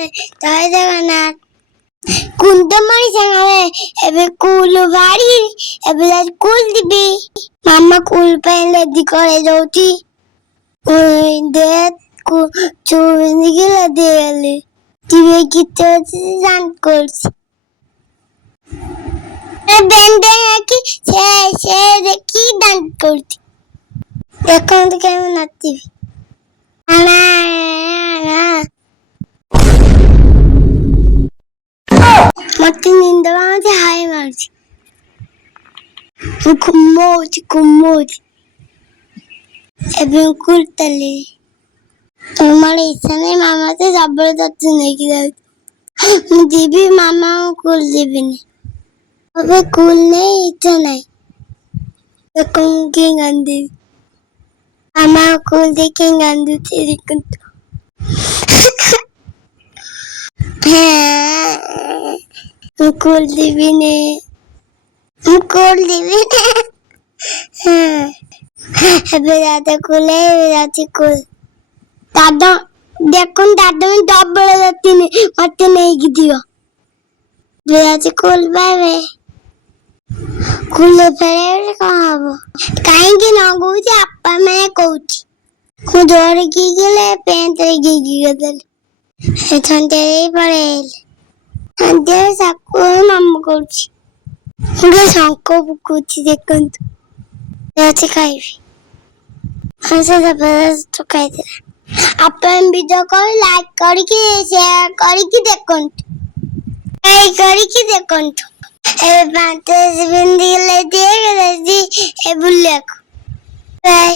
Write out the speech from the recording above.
ଜୟ ଜଗନ୍ନାଥ। କୁନ୍ଦମଣି ସାଙ୍ଗରେ ଏବେ କୁଲ ବାড়ি ଏବେ କୁଲ ଯିବି। ମାମା କୁଲ ପାଇଁ ରେଡି କରେଇ ଦଉଛି। ଦେ ଚୁପିକି ରେଡି ଟିଭି ଗୀତ ଅଛି ଡାନ୍ସ କରୁଛି। ବେଣ୍ଡେ କି ସେ ଦେଖି ଡାନ୍ସ କରୁଛି। ଦେଖନ୍ତୁ କେମିତି ନାଚିବି। ମତେ ନିଦ ମାରୁଛି ହାଇ ମାରୁଛି। ମୁଁ ଘୁମଉଛି ଏବେ କୁଲ ତାଲି ମୋର ଇଚ୍ଛା ନାହିଁ। ମାମା ତ ଜବରଦସ୍ତି ନେଇକି ଯାଉଛି। ମୁଁ ଯିବି ମାମା କୁଲ ଯିବିନି। ଏବେ କୁଲ ନେଇ ଇଚ୍ଛା ନାହିଁ। ଦେଖନ୍ତୁ କିଏ କାନ୍ଦିବି। ମାମା କୁଲ ଦେଖି କାନ୍ଦୁଛି ଦେଖନ୍ତୁ। ମୁଁ କୁଲ ଯିବିନି। ଏବେ ଦାଦା କୁଲ ଯାଉଛି କୁଲ। ଦାଦା ଦେଖନ୍ତୁ ଦାଦା ଜବରଦସ୍ତି ମତେ ନେଇକି ଯିବ। ଯାଉଛି କୁଲ ପାଇବେ। କୁଲ ଫେରେଇଲେ କଣ ହବ? କାହିଁକି ନଗଉଛି ଆପା ମାନେ କହୁଛି। ମୁଁ ଧରିକି ଗଲେ ପେଣ୍ଟରେ ଗିଗି କରିଦେଲି। ଥଣ୍ଡାରେ ପଳେଇଲେ। ଥଣ୍ଡାରେ ସାକୁ ମାମୁ କରୁଛି। ମୁଁ ଶଙ୍ଖ ପକଉଛି ଦେଖନ୍ତୁ। ଯାଉଛି ଖାଇବି। ସେ ଜବରଦସ୍ତ ଖାଇଥିଲା। ଆପଣ ଭିଡିଓ କଲ୍ ଲାଇକ୍ କରିକି ସେୟାର କରିକି ଦେଖନ୍ତୁ। କରିକି ଦେଖନ୍ତୁ। ଏବେ 5 ମିନିଟ୍ ବୁଲିବାକୁ। ବାଏ।